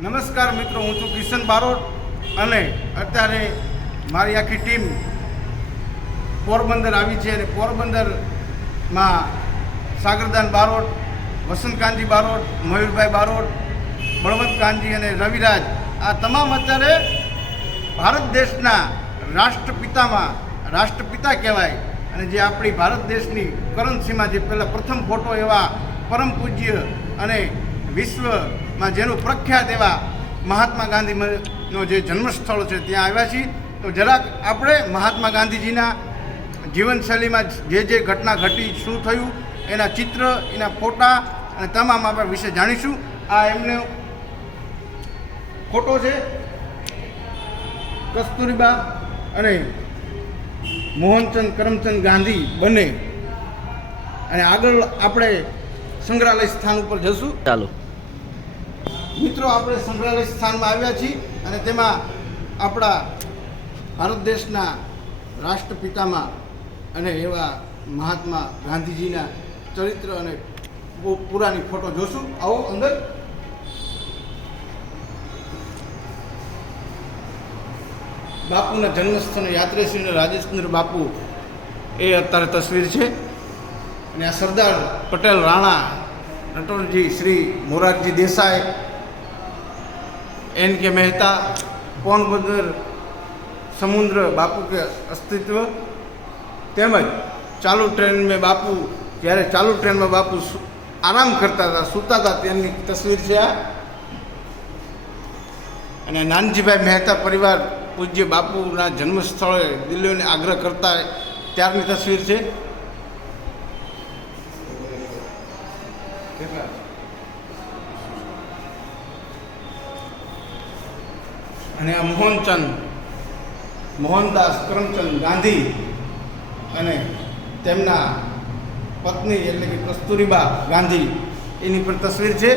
નમસ્કાર મિત્રો, હું છું કિશન બારોટ અને અત્યારે મારી આખી ટીમ પોરબંદર આવી છે અને પોરબંદરમાં સાગરદાન બારોટ, વસંતકાંતજી બારોટ, મયુરભાઈ બારોટ, બળવંતકાંતજી અને રવિરાજ આ તમામ અત્યારે ભારત દેશના રાષ્ટ્રપિતા કહેવાય અને જે આપણી ભારત દેશની કરન્સીમાં જે પહેલાં પ્રથમ ફોટો એવા પરમ પૂજ્ય અને વિશ્વમાં જેનું પ્રખ્યાત એવા મહાત્મા ગાંધીનો જે જન્મસ્થળ છે ત્યાં આવ્યા છીએ. તો જરાક આપણે મહાત્મા ગાંધીજીના જીવનશૈલીમાં જે ઘટના ઘટી, શું થયું, એના ચિત્ર, એના ફોટા અને તમામ આપણે વિશે જાણીશું. આ એમનો ફોટો છે કસ્તુરબા અને મોહનચંદ કરમચંદ ગાંધી બંને. અને આગળ આપણે સંગ્રહાલય સ્થાન ઉપર જશું. ચાલો મિત્રો, આપણે સંગ્રહાલય સ્થાનમાં આવ્યા છીએ અને તેમાં આપણા ભારત દેશના રાષ્ટ્રપિતામાં અને એવા મહાત્મા ગાંધીજીના ચરિત્ર અને પુરાની ફોટો જોશું. આવો અંદર. બાપુના જન્મસ્થાન યાત્રાશ્રી રાજેન્દ્ર બાપુ એ અત્યારે તસવીર છે. અને આ સરદાર પટેલ, રાણા નટવરજી, શ્રી મોરારજી દેસાઈ, એન કે મહેતા, પોરબંદર સમુદ્ર બાપુ કે અસ્તિત્વ, તેમજ ચાલુ ટ્રેન મેં બાપુ, જ્યારે ચાલુ ટ્રેનમાં બાપુ આરામ કરતા હતા, સૂતા હતા, તેની તસવીર છે આ. અને નાનજીભાઈ મહેતા પરિવાર પૂજ્ય બાપુના જન્મસ્થળે દિલ્હીને આગ્રહ કરતા ત્યારની તસવીર છે. અને આ મોહનદાસ કરમચંદ ગાંધી અને તેમના પત્ની એટલે કે કસ્તુરબા ગાંધી એની પણ તસવીર છે.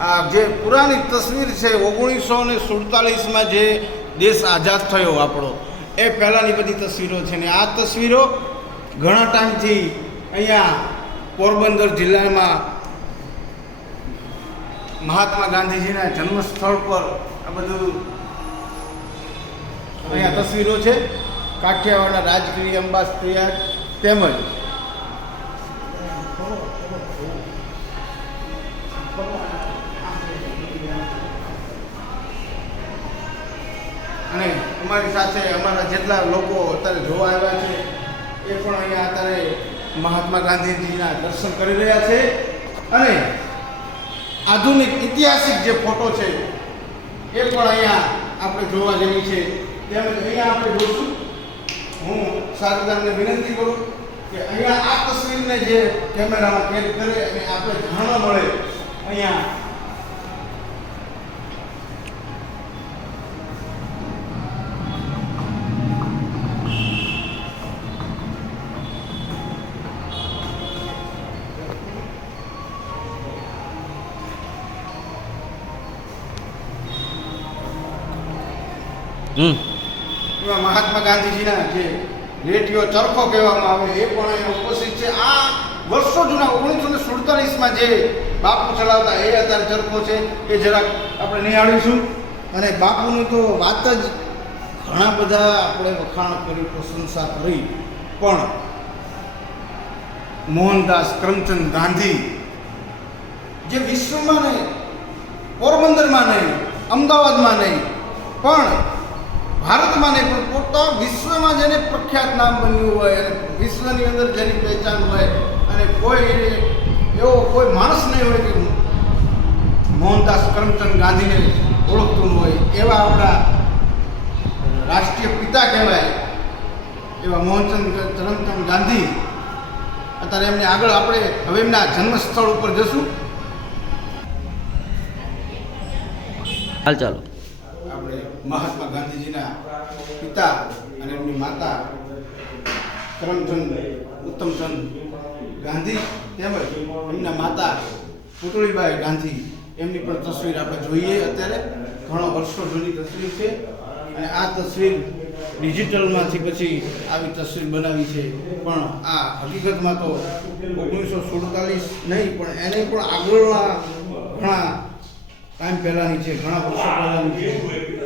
આ જે પુરાની તસવીર છે 1947માં જે દેશ આઝાદ થયો આપણો, એ પહેલાંની બધી તસવીરો છે. ને આ તસવીરો ઘણા ટાઈમથી અહીંયા પોરબંદર જિલ્લામાં મહાત્મા ગાંધીજીના જન્મસ્થળ પર આ બધું અહીંયા તસવીરો છે. કાઠિયાવાડના રાજગીરી, અંબાસ પ્રયાગ, તેમજ અને અમારી સાથે અમારા જેટલા લોકો અત્યારે જોવા આવ્યા છે એ પણ અહીંયા અત્યારે મહાત્મા ગાંધીજીના દર્શન કરી રહ્યા છે. અને આધુનિક ઐતિહાસિક જે ફોટો છે એ પણ અહીંયા આપણે જોવા જેવી છે. તેમજ અહીંયા આપણે જોશું. હું સાગરદાનને વિનંતી કરું કે અહીંયા આ તસવીરને જે કેમેરામાં કેદ કરે અને આપણે જાણવા મળે અહીંયા એમાં મહાત્મા ગાંધીજીના જે રેડિયો ચરખો કહેવામાં આવે એ પણ અહીંયા ઉપસ્થિત છે. આ વર્ષો જૂના 1947માં જે બાપુ ચલાવતા એ અત્યારે ચરખો છે, એ જરાક આપણે નિહાળીશું. અને બાપુની તો વાત જ ઘણા બધા આપણે વખાણ કરી, પ્રશંસા કરી, પણ મોહનદાસ કરમચંદ ગાંધી જે વિશ્વમાં નહીં, પોરબંદરમાં નહીં, અમદાવાદમાં નહીં, પણ ભારતમાં નહીં, પણ પોતા વિશ્વમાં જેને પ્રખ્યાત નામ બન્યું હોય અને વિશ્વની અંદર જેની પહેચાન હોય અને એવો કોઈ માણસ નહીં હોય કે મોહનદાસ કરમચંદ ગાંધીને ઓળખતું હોય, એવા આપણા રાષ્ટ્રીય પિતા કહેવાય એવા મોહનચંદ કરમચંદ ગાંધી. અત્યારે એમને આગળ આપણે હવે એમના જન્મસ્થળ ઉપર જશું. ચાલો આપણે મહાત્મા ગાંધીજીના પિતા અને એમની માતા કરમચંદ ઉત્તમચંદ ગાંધી તેમજ એમના માતા પુતળીબાઈ ગાંધી એમની પણ તસવીર આપણે જોઈએ. અત્યારે ઘણા વર્ષો જૂની તસવીર છે અને આ તસવીર ડિજિટલમાંથી પછી આવી તસવીર બનાવી છે. પણ આ હકીકતમાં તો 1947 નહીં, પણ એને પણ આગળના ઘણા ટાઈમ પહેલાંની છે, ઘણા વર્ષો પહેલાંની છે.